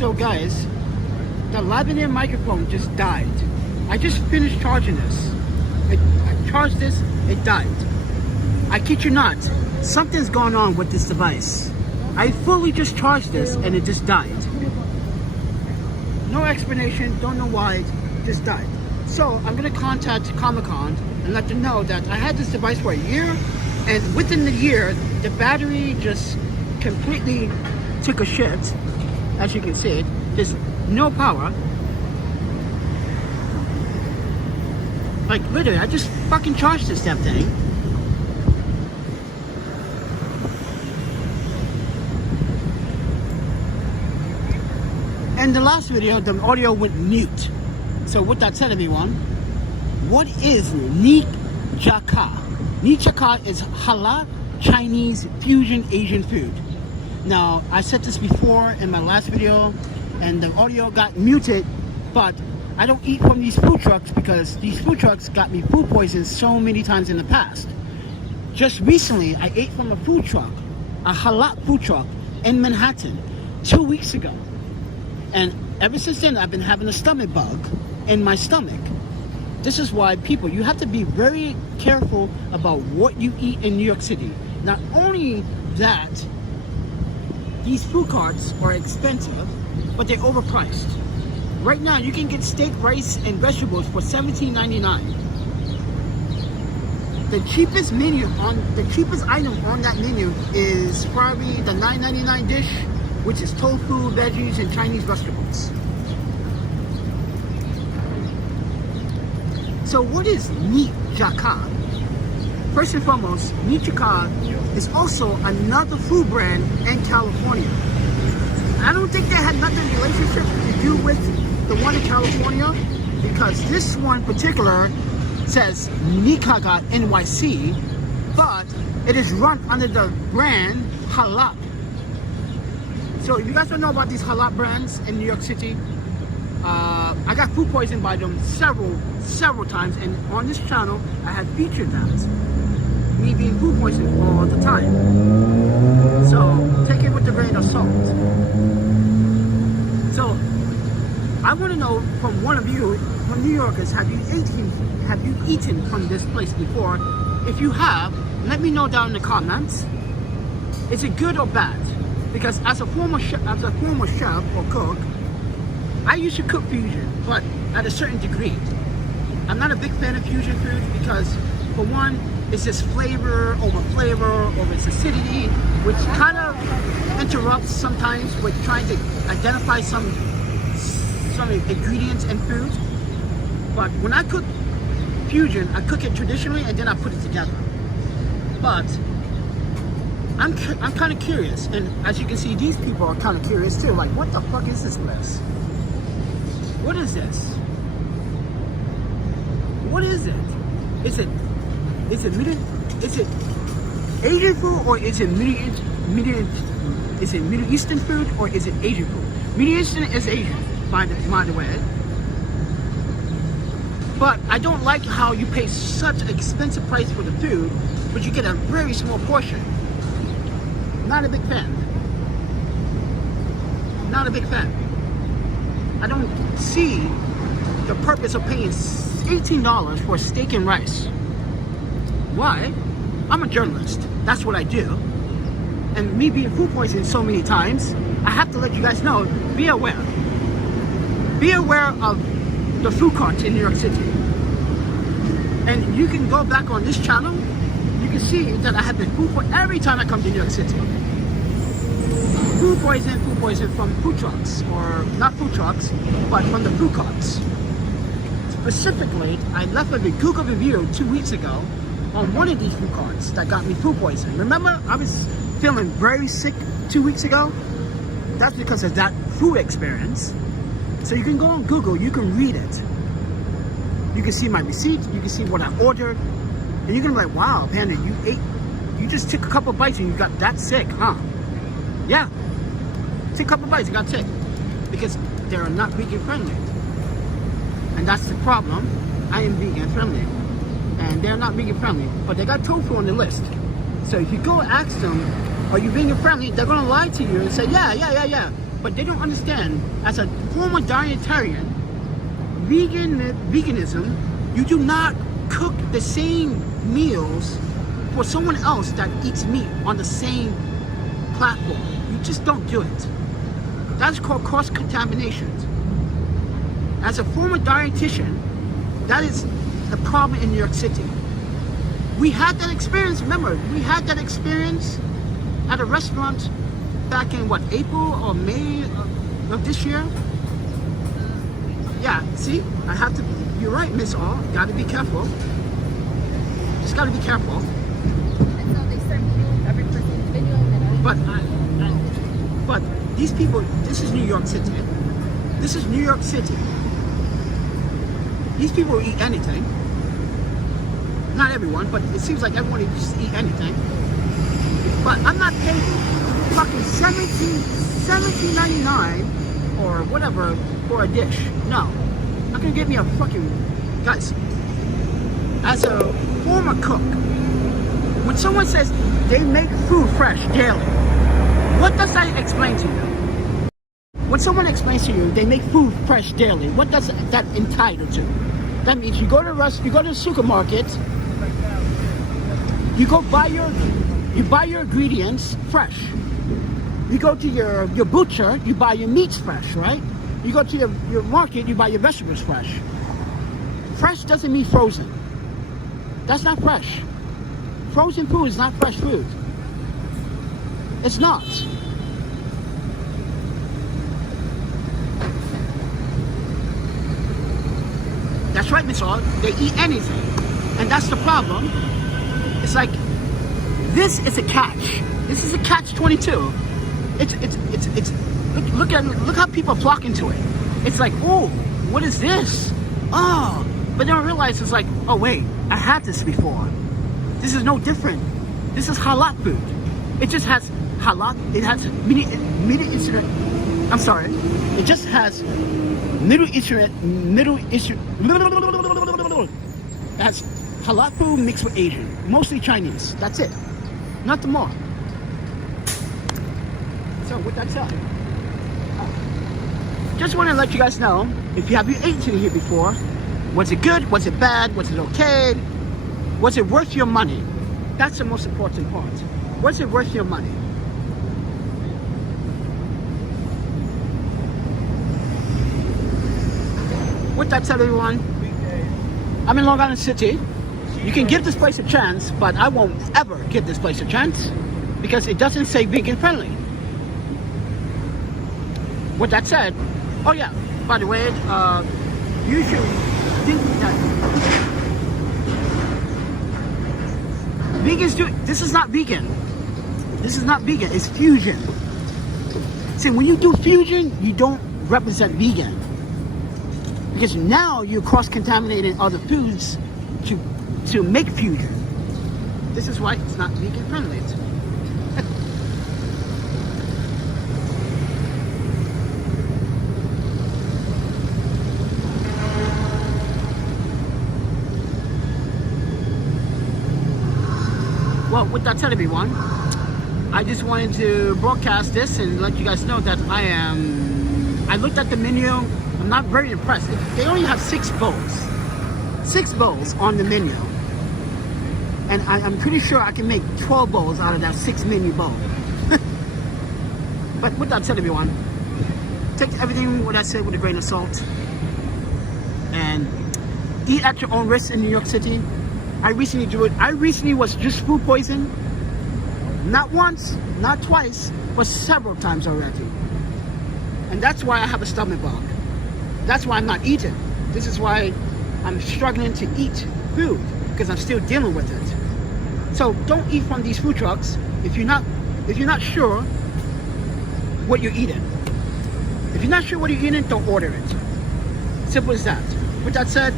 So guys, the lavalier microphone just died. I just finished charging this. I charged this, it died. I kid you not, something's going on with this device. I fully just charged this and it just died. No explanation, don't know why, it just died. So I'm gonna contact Comic-Con and let them know that I had this device for a year, and within the year, the battery just completely took a shit. As you can see, there's no power. Like literally, I just fucking charged this damn thing. In the last video, the audio went mute. So with that said, everyone, what is Ninjaki? Ninjaki is halal Chinese fusion Asian food. Now, I said this before in my last video, and the audio got muted, but I don't eat from these food trucks because these food trucks got me food poisoning so many times in the past. Just recently, I ate from a food truck, a halal food truck in Manhattan, 2 weeks ago. And ever since then, I've been having a stomach bug in my stomach. This is why people, you have to be very careful about what you eat in New York City. Not only that, these food carts are expensive, but they're overpriced. Right now, you can get steak, rice, and vegetables for $17.99. The cheapest item on that menu is probably the $9.99 dish, which is tofu, veggies, and Chinese vegetables. So what is Ninjaki? First and foremost, Ninjaki is also another food brand in California. I don't think they had nothing relationship to do with the one in California, because this one in particular says Ninjaki NYC, but it is run under the brand Halal. So if you guys don't know about these halal brands in New York City, I got food poisoned by them several times, and on this channel I have featured that. Me being food poisoned all the time. So take it with a grain of salt. So I want to know from one of you, from New Yorkers, have you eaten from this place before? If you have, let me know down in the comments. Is it good or bad? Because as a former chef or cook, I used to cook fusion, but at a certain degree. I'm not a big fan of fusion food because, for one, it's just flavor over its acidity, which kind of interrupts sometimes with trying to identify some ingredients in food. But when I cook fusion, I cook it traditionally and then I put it together. But I'm kind of curious, and as you can see, these people are kind of curious too. Like, what the fuck is this place? What is this? What is it? Is it Asian food, or is it Middle Eastern food, or is it Asian food? Middle Eastern is Asian, by the way. But I don't like how you pay such an expensive price for the food, but you get a very small portion. Not a big fan. Not a big fan. I don't see the purpose of paying $18 for steak and rice. Why? I'm a journalist. That's what I do. And me being food poisoned so many times, I have to let you guys know, be aware. Be aware of the food carts in New York City. And you can go back on this channel, you can see that I have been food poisoned every time I come to New York City. Food poison from food trucks, or not food trucks, but from the food carts. Specifically, I left a Google review 2 weeks ago on one of these food carts that got me food poisoning. Remember, I was feeling very sick 2 weeks ago? That's because of that food experience. So you can go on Google, you can read it. You can see my receipt, you can see what I ordered, and you're gonna be like, wow, Panda, you just took a couple bites and you got that sick, huh? Yeah, took a couple bites and got sick, because they're not vegan friendly. And that's the problem. I am vegan friendly, and they're not vegan friendly, but they got tofu on the list. So if you go ask them, are you vegan friendly, they're gonna lie to you and say, yeah, But they don't understand, as a former dietarian, veganism, you do not cook the same meals for someone else that eats meat on the same platform. You just don't do it. That's called cross-contamination. As a former dietitian, that is the problem in New York City. We had that experience, remember, we had that experience at a restaurant back in what, April or May of this year? Yeah, see, I have to, you're right, Miss All, gotta be careful. Just gotta be careful. And so they send you every person's video and but these people, this is New York City. This is New York City. These people will eat anything. Not everyone, but it seems like everyone will just eat anything. But I'm not paying fucking $17.99 or whatever for a dish. No. Not gonna get me a fucking... Guys, as a former cook, when someone says they make food fresh daily, what does that explain to you? When someone explains to you they make food fresh daily, what does that entitle to? That means you go to the supermarket, you buy your ingredients fresh. You go to your butcher, you buy your meats fresh, right? You go to your market, you buy your vegetables fresh. Fresh doesn't mean frozen. That's not fresh. Frozen food is not fresh food. It's not. That's right, Miss All. They eat anything. And that's the problem. It's like, this is a catch. This is a catch-22. Look how people flock into it. It's like, oh, what is this? Oh, but they don't realize it's like, oh wait, I had this before. This is no different. This is halal food. It just has halal. It has Middle Eastern. I'm sorry. It just has Middle Eastern. It has halal food mixed with Asian, mostly Chinese. That's it. Nothing more. So with that said, just want to let you guys know, if you have eaten here before, was it good? Was it bad? Was it okay? Was it worth your money? That's the most important part. Was it worth your money? With that said, everyone, I'm in Long Island City. You can give this place a chance, but I won't ever give this place a chance because it doesn't say vegan friendly. With that said, oh yeah, by the way, you should think that vegans do, this is not vegan. This is not vegan, it's fusion. See, when you do fusion, you don't represent vegan. Because now you're cross-contaminating other foods to make fusion. This is why it's not vegan friendly. Well, with that said, everyone, I just wanted to broadcast this and let you guys know that I looked at the menu. I'm not very impressed. They only have 6 bowls. 6 bowls on the menu. And I'm pretty sure I can make 12 bowls out of that 6 menu bowl. But with that said, everyone, take everything what I said with a grain of salt. And eat at your own risk in New York City. I recently do it. I recently was just food poisoned. Not once, not twice, but several times already. And that's why I have a stomach bug. That's why I'm not eating. This is why I'm struggling to eat food, because I'm still dealing with it. So don't eat from these food trucks if you're not sure what you're eating. If you're not sure what you're eating, don't order it. Simple as that. With that said,